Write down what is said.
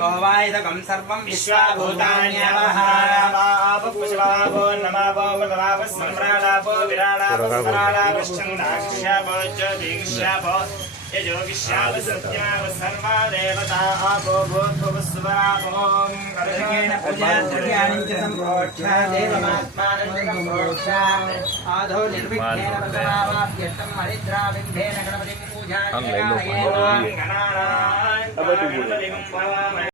गोवायुधकं सर्वं विश्वाभूतान्यवहारापो पुष्पापो नमापो प्रतापो सम्राडापो विराडापो स्मराडापश्चन्दाक्ष्यापो ज्योतिक्ष्यापो यजोगिष्यापो सत्यापो सर्वा देवता आपो भूत्भुवस्सुवरापो कर्षकेण पूजयानि च सम्प्रोक्ष्य देवमात्मानं सम्प्रोक्ष्य आधो निर्विघ्नेन प्रसवाप्यर्थं हरिद्राविघ्नेन गणपतिं पूजयामि